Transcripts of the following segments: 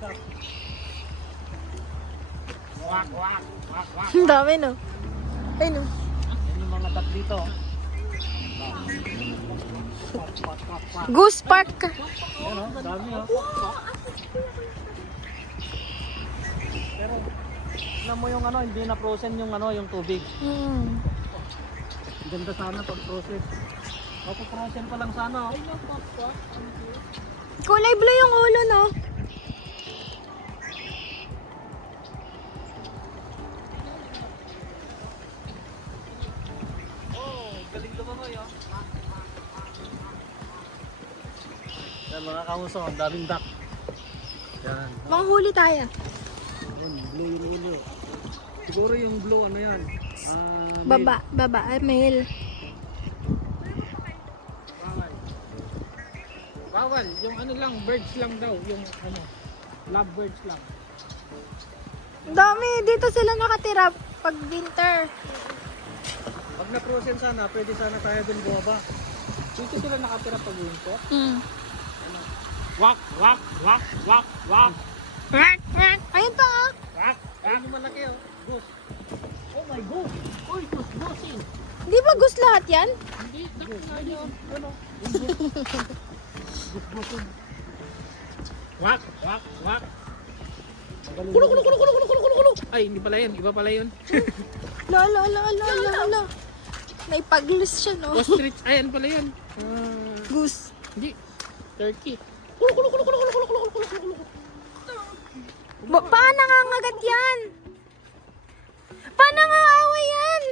Wak, wak, wak, wak. Ang dami, no? Ay, no? Yan yung mga duck dito. Goose Park. Yan o, dami o. Pero, alam mo yung ano, hindi na frozen yung ano, yung tubig. Ganda sana pag frozen. Ako frozen pa lang sana o. Kulay blue yung ulo, no? Galing lumangoy o. Yan mga kamuso, ang daming duck. Yan. Manghuli tayo. Ayun, blue yung ulo. Siguro yung blue ano yan? Baba, male. Bawal. Bawal. Yung ano lang, birds lang daw. Yung ano, love birds lang. Ang dami. Dito sila nakatira pag winter. Pag na-frozen sana, pwede sana tayo dun bumaba. Dito sila nakatira pag winter. Wak, wak, wak, wak, wak. Ayun pa, ah. Wak, wak. Ano malaki oh. Goose. Oh my God. Uy, goose, goose eh. Di ba goose lahat yan? Hindi, goose na yun. Ano? Goose. Wak, wak, wak. Kulo. Ay, hindi pala yun. Iba pala yun. Lala. May pag-loose siya, no? Ostrich. Ay, ano pala yun? Goose. Hindi. Turkey. Paano nangangagat yan? Paano nangaaway yan?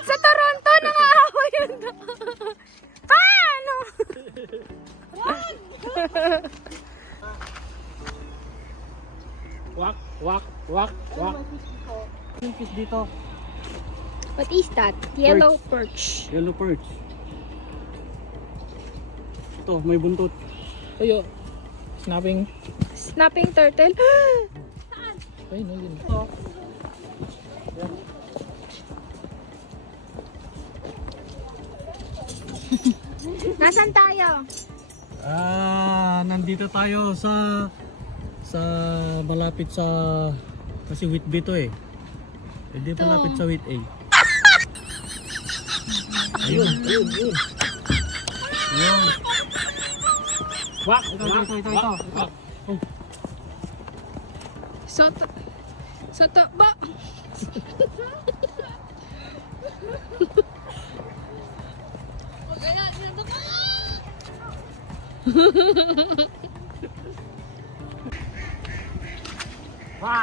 Sa Toronto, nangaaway yun. Paano? Wak, wak, wak, wak. Yung fish dito. What is that? Yellow perch. Yellow perch. Ito, may buntot. Ayo. Snapping. Snapping turtle. Ay, no, yun. Ito. Yan. Nasaan tayo? Nandito tayo sa malapit sa kasi Whitby to eh. Hindi malapit sa Whitby. Ayun. Ayun. Wak, ito. Sa taba. Wak.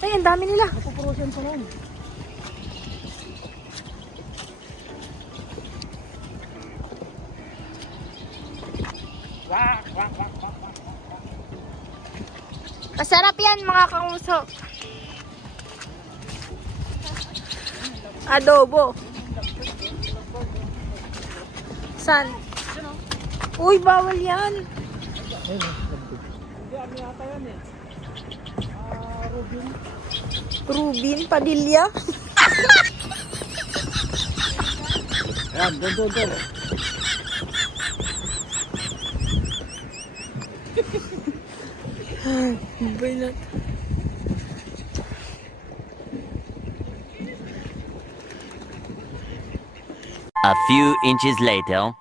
Ay, ang dami nila. Napuprosen pa lang. Wak. Masarap yan, mga kanguso. Adobo. San? Uy, bawal yan. Ayun, hindi, ano yata yan eh. Rubin. Rubin, Padilla. Ayan, doon. Banat. A few inches later.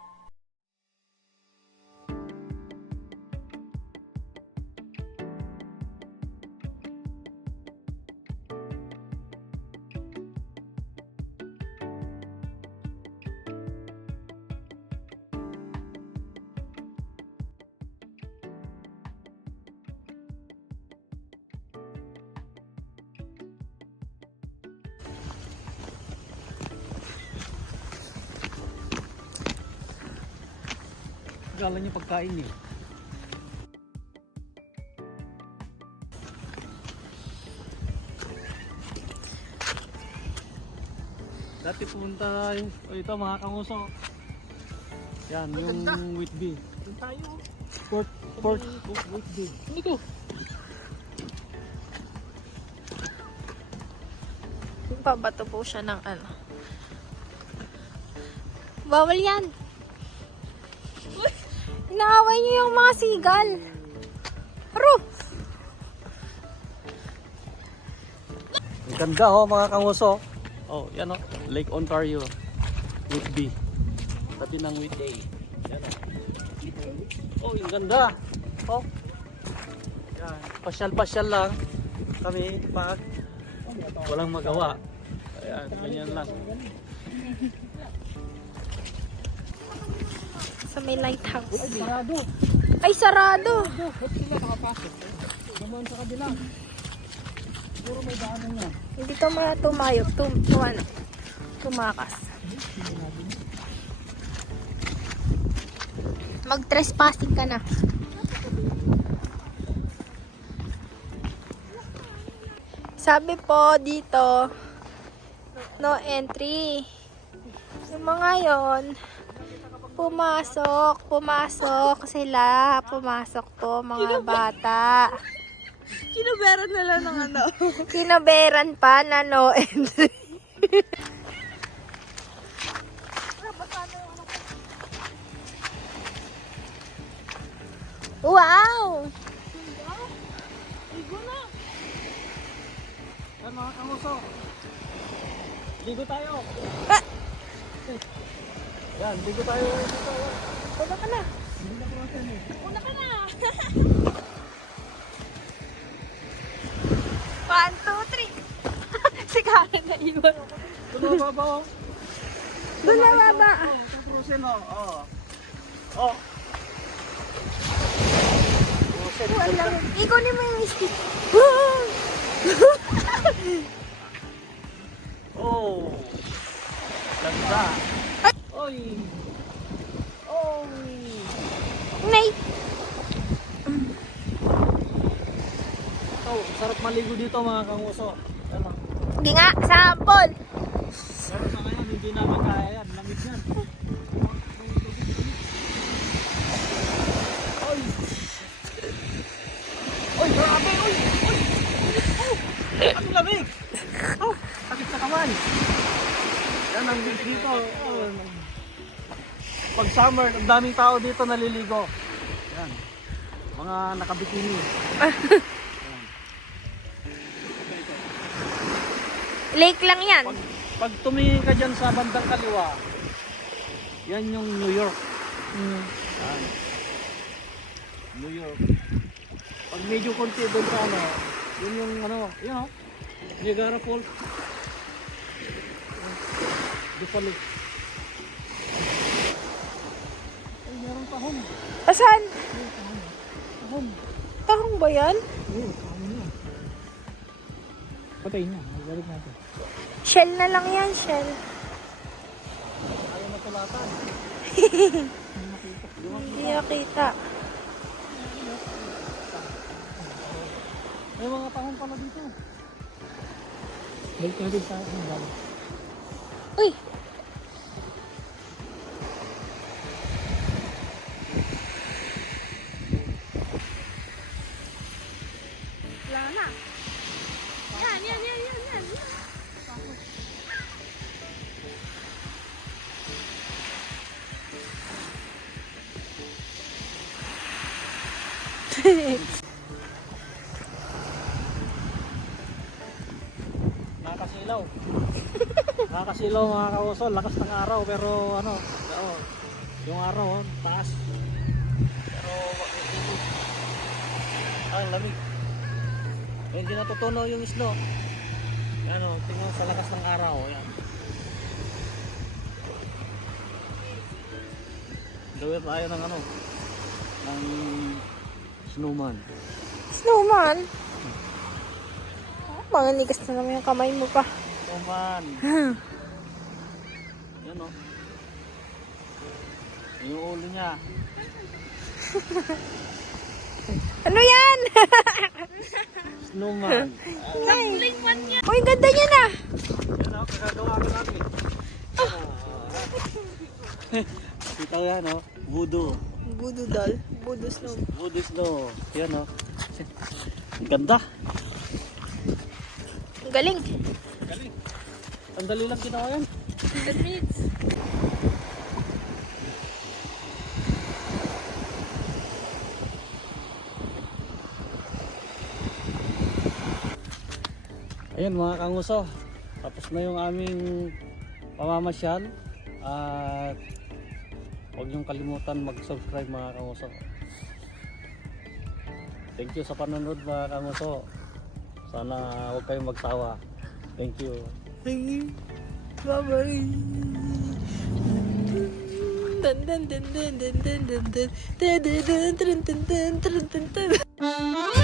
Gala niya pagkain eh. Dati pumunta yung, ito mga kanguso. Yan, yung Whitby. Doon tayo. Port Whitby. Ano to? Pabato po siya ng ano. Bawal yan. Inaaway niyo yung mga sigal. Ang ganda oh mga kanguso. Oh, yan oh. Lake Ontario. Whitby. Tabi ng Whitby. Yan oh. Oh, yung ganda. Oh. Yan. Pasyal-pasyal lang kami pag walang magawa. Ayan, ganyan lang. Sa may lighthouse. Sarado. Ay, sarado. Ba't sila nakapasok? Naman sa kabila. Puro may daanan niya. Hindi ka tumayo. Tumakas. Mag-trespassing ka na. Sabi po dito, no entry. Yung mga yon, pumasok sila, pumasok po mga bata. Kinaberan nila ng ano. Kinaberan pa na no entry. Wow! Yan mga kanguso. Ligo tayo. Ah! Yan, ligo tayo dito. Una ka na. Hindi na crossing eh. Una ka na. 1, 2, 3. Si Karen na iwan. Doon na baba oh. Doon na baba. Oh, sa crossing oh. Oh. Oh. Crossing. Wala. Ikunin mo yung stick. Oh. Ganda. Oy. Oh. Nay. Oh, sarap maligo dito mga kanguso. Ano? Sige nga, sample. Pero sa ngayon hindi namin kaya yan. Lamig yan. Oy. Oy, grabe. Oy. Oy. Oh. Ang lamig. Oh, sakit sa kamay. Yan ang beach dito. Oh. Pag summer, ang daming tao dito naliligo. Yan. Mga nakabikini. Lake lang yan. Pag tumingin ka dyan sa bandang kaliwa, yan yung New York. Yan. New York. Pag medyo konti doon sa ano, yun yung ano, yun o, Niagara Falls. Di pa Lake. Ay, meron tahong. Asan? Tahong. Tahong ba yan? Oo, tahong niya. Patay niya, magbalik natin. Shell na lang yan, shell. Ayaw matulatan. Hindi nakita. May mga tahong pala dito. Balik natin sa akin. Uy! Wala na. Yan. Nakakasilaw. Nakakasilaw mga kauso, lakas ng araw pero ano, yung araw taas. Pero ang lamig. Hindi natutunaw yung isno. Yan o, tingnan sa lakas ng araw. Yan. Gawin tayo ng ano, ng snowman. Snowman? Mga nigas na naman yung kamay mo pa. Snowman. Yan o. Yung ulo niya. Ano yan? Snowman. Uy, ganda niya na. Yan o, kagagawa ko natin. Kita ko yan o, voodoo. Voodoo doll. Voodoo snow. Voodoo snow. Yan o. Ang ganda. Galing. Galing. Ang dali lang ginawa yan. 10 minutes. Ayun mga kanguso, tapos na yung aming pamamasyal at huwag niyong kalimutan mag-subscribe mga kanguso. Thank you sa panonood mga kanguso. Sana huwag kayong magsawa. Thank you. Bye-bye. Dun dun dun dun dun dun dun dun dun dun dun dun dun dun dun dun.